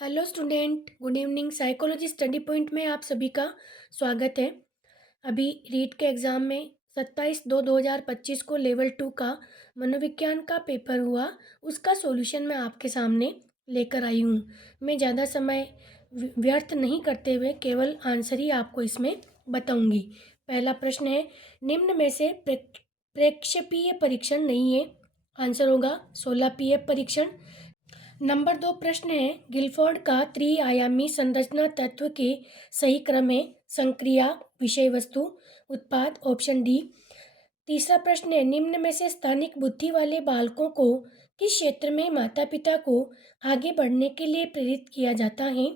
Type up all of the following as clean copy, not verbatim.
Hello student, good evening. Psychology study point में आप सभी का स्वागत है। अभी रीट के एग्ज़ाम में 27/2/2025 को लेवल 2 का मनोविज्ञान का पेपर हुआ। उसका सॉल्यूशन मैं आपके सामने लेकर आई हूँ। मैं ज़्यादा समय व्यर्थ नहीं करते हुए केवल आंसर ही आपको इसमें बताऊँगी। पहला प्रश्न है, निम्न में से प्रेक्षेपीय परीक्षण नहीं है। आंसर होगा 16P परीक्षण। नंबर 2 प्रश्न है, गिलफोर्ड का त्रिआयामी संरचना तत्व के सही क्रम है। संक्रिया, विषय वस्तु, उत्पाद। Option D. तीसरा प्रश्न है, निम्न में से स्थानिक बुद्धि वाले बालकों को किस क्षेत्र में माता पिता को आगे बढ़ने के लिए प्रेरित किया जाता है।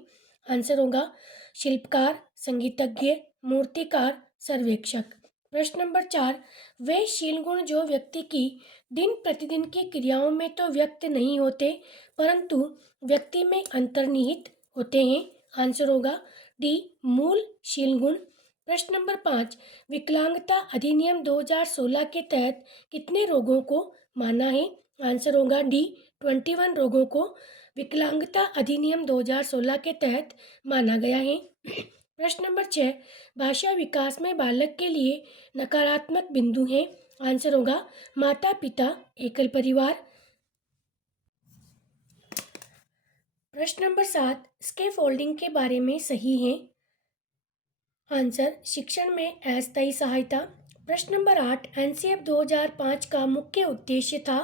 आंसर होगा शिल्पकार, संगीतज्ञ, मूर्तिकार, सर्वेक्षक। प्रश्न नंबर 4, वे शील गुण जो व्यक्ति की दिन प्रतिदिन की क्रियाओं में तो व्यक्त नहीं होते परंतु व्यक्ति में अंतर्निहित होते हैं। आंसर होगा डी, मूल शील गुण। प्रश्न नंबर 5, विकलांगता अधिनियम 2016 के तहत कितने रोगों को माना है। आंसर होगा डी, 21 रोगों को विकलांगता अधिनियम 2016 के तहत माना गया है। प्रश्न नंबर 6, भाषा विकास में बालक के लिए नकारात्मक बिंदु हैं। आंसर होगा माता पिता, एकल परिवार। प्रश्न नंबर 7, स्कैफोल्डिंग के बारे में सही है। आंसर शिक्षण में अस्थायी सहायता। प्रश्न नंबर 8, एनसीएफ 2005 का मुख्य उद्देश्य था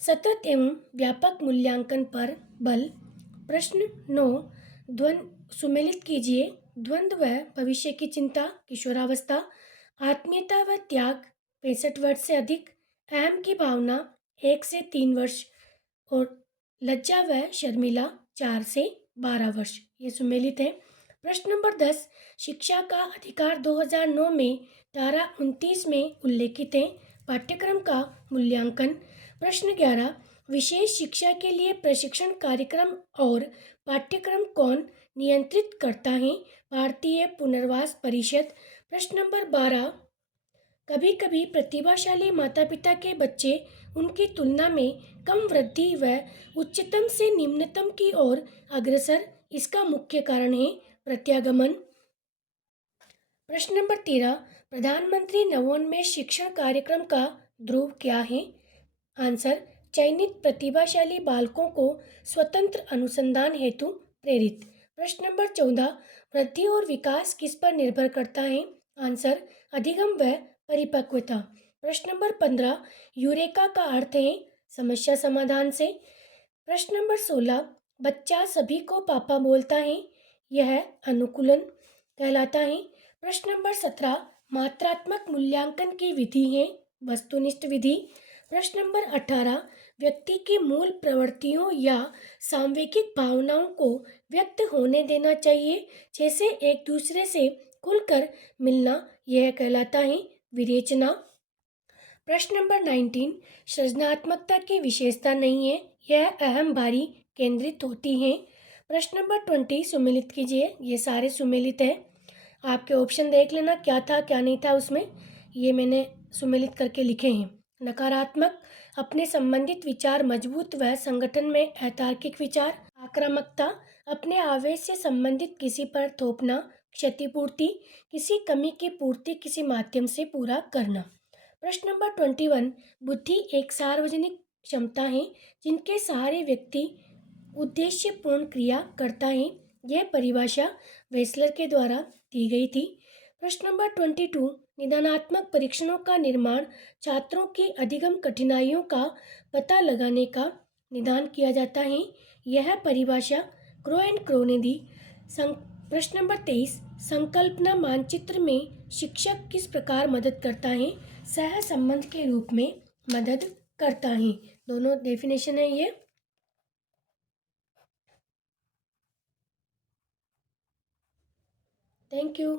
सतत एवं व्यापक मूल्यांकन पर बल। प्रश्न 9, द्वंद्व सुमेलित कीजिए। द्वंद्व व भविष्य की चिंता, किशोरावस्था। आत्मीयता व त्याग 65 वर्ष से अधिक। अहम की भावना 1 से 3 वर्ष और लज्जा व शर्मिला 4 से 12 वर्ष। ये सुमेलित है। प्रश्न नंबर 10, शिक्षा का अधिकार 2009 में धारा 29 में उल्लेखित है। पाठ्यक्रम का मूल्यांकन। प्रश्न 11, विशेष शिक्षा के लिए प्रशिक्षण कार्यक्रम और पाठ्यक्रम कौन नियंत्रित करता है। भारतीय पुनर्वास परिषद। प्रश्न नंबर 12, कभी कभी प्रतिभाशाली माता पिता के बच्चे उनकी तुलना में कम वृद्धि व उच्चतम से निम्नतम की ओर अग्रसर, इसका मुख्य कारण है प्रत्यागमन। प्रश्न नंबर 13, प्रधानमंत्री नवोन्मेष शिक्षण कार्यक्रम का ध्रुव क्या है। आंसर चयनित प्रतिभाशाली बालकों को स्वतंत्र अनुसंधान हेतु प्रेरित। प्रश्न नंबर 14, वृद्धि और विकास किस पर निर्भर करता है। आंसर अधिगम व परिपक्वता। प्रश्न नंबर 15, यूरेका का अर्थ है समस्या समाधान से। प्रश्न नंबर 16, बच्चा सभी को पापा बोलता है, यह अनुकूलन कहलाता है। प्रश्न नंबर 17, मात्रात्मक मूल्यांकन की विधि है वस्तुनिष्ठ विधि। प्रश्न नंबर 18, व्यक्ति की मूल प्रवृत्तियों या सांवेगिक भावनाओं को व्यक्त होने देना चाहिए, जैसे एक दूसरे से खुलकर मिलना, यह कहलाता है विवेचना। प्रश्न नंबर 19, सृजनात्मकता की विशेषता नहीं है, यह अहम भारी केंद्रित होती है। प्रश्न नंबर 20 सुमेलित कीजिए। ये सारे सुमेलित है, आपके ऑप्शन देख लेना क्या था क्या नहीं था उसमें, ये मैंने सुमेलित करके लिखे हैं। नकारात्मक, अपने संबंधित विचार मजबूत व संगठन में अतार्किक विचार। आक्रामकता, अपने आवेश से संबंधित किसी पर थोपना। क्षतिपूर्ति, किसी कमी की पूर्ति किसी माध्यम से पूरा करना। प्रश्न नंबर 21, बुद्धि एक सार्वजनिक क्षमता है जिनके सहारे व्यक्ति उद्देश्यपूर्ण क्रिया करता है, यह परिभाषा वेस्लर के द्वारा दी गई थी। प्रश्न नंबर 22, निदानात्मक परीक्षणों का निर्माण छात्रों की अधिगम कठिनाइयों का पता लगाने का निदान किया जाता है, यह परिभाषा क्रो एंड क्रो ने दी। प्रश्न नंबर 23, संकल्पना मानचित्र में शिक्षक किस प्रकार मदद करता है। सह संबंध के रूप में मदद करता है। दोनों डेफिनेशन है ये। Thank you.